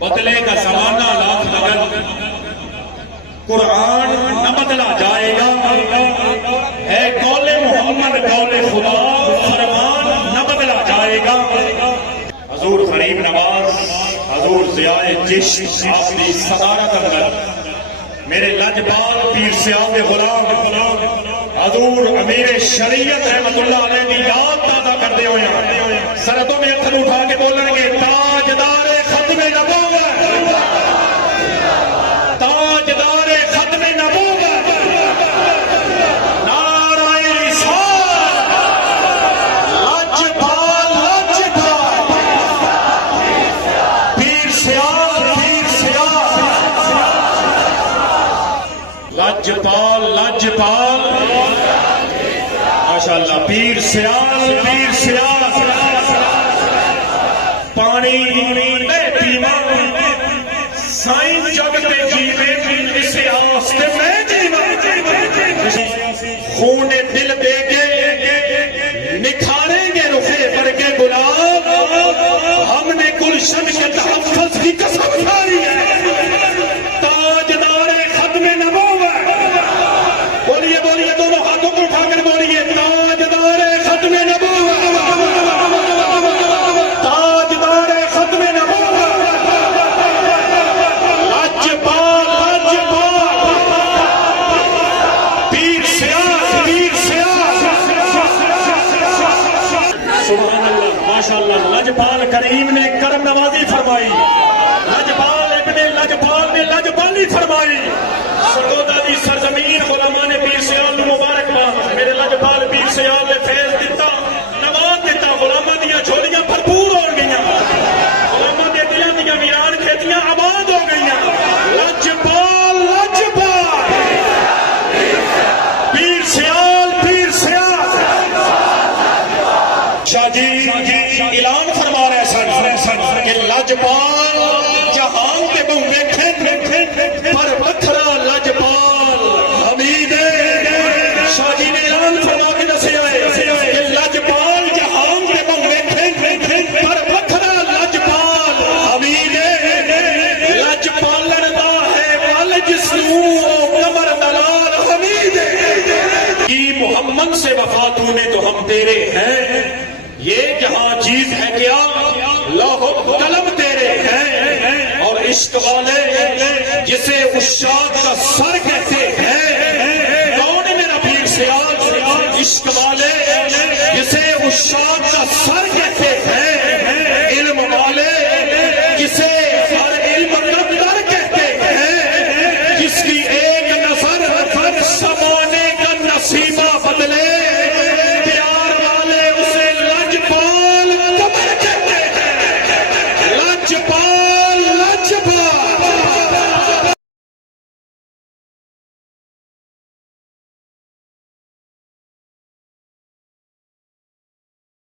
بدلے کا زمانہ لاکھ مگر قرآن نہ بدلا جائے گا، ہے قول محمد قول خدا، فرمان نہ بدلا جائے گا۔ حضور غریب نواز، حضور ضیاء چشت، آپ کی صدارت اندر میرے لجپال پیر سیاہ غلام حضور امیر شریعت رحمت اللہ علیہ کی یاد تازہ کرتے ہوئے سرحدوں میں ہاتھ اٹھا کے بولیں گے تاجدار ختم نبوت، تاجدار ختم نبوت، نعرہ رسالت، لجپال لجپال، پیر سیاہ پیر سیاہ، لجپال لجپال، ماشاءاللہ پیر سیال پیر سیال، پانی میں پیما سائن جگ میں جیوے، اسے آستے میں جیوا، خون دل دے کے نکھاریں گے رخے پر کے گلاب، ہم نے گلشن کے تحفظ کی قسم کھائی ہے، تاجدار ختم نبوت، بولیے بولیے دونوں ہاتھوں کو اٹھا کر بولیے تاجدار ختم نبوت، تاجدار ختم نبوت، لجپال لجپال، پیر سیاہ پیر سیاہ، سبحان اللہ ماشاءاللہ۔ لجپال کریم نے کرم نوازی فرمائی، لجپال ابن لجپال نے لجپالی فرمائی، سرگودا دی سرزمین علماء نے پیر سیال نو مبارکباد، میرے لجپال پیر سیال نے فیض دیتا، نواز دیتا، غلاماں دیاں جھولیاں بھرپور ہو گئیاں، غلاماں دے دلاں دیاں ویران کھیتیاں آباد ہو گئیاں، لجپال لجپال، پیر سیال پیر سیال۔ شاہ جی اعلان فرما رہے سن کہ لجپال جہان کے بہو ویکھن پر وکھرا لجپال حمید، شاہ جی نے اعلان فرما کے دسیا ہے کہ لجپال جہان کے بہو ویکھن پر وکھرا لجپال حمید، لجپالن دا ہے ول جسوں کمر دلال حمید، کی محمد سے وفا تو نے تو ہم تیرے ہیں، یہ جہاں چیز ہے کیا لوح قلم تیرے ہیں، اور عشق والے جسے عشاق کا سر کہتے ہیں، کون میرا پیر سیال، عشق والے جسے عشاق کا سر کہتے ہیں، علم والے جسے ہر علم کا در کہتے ہیں، جس کی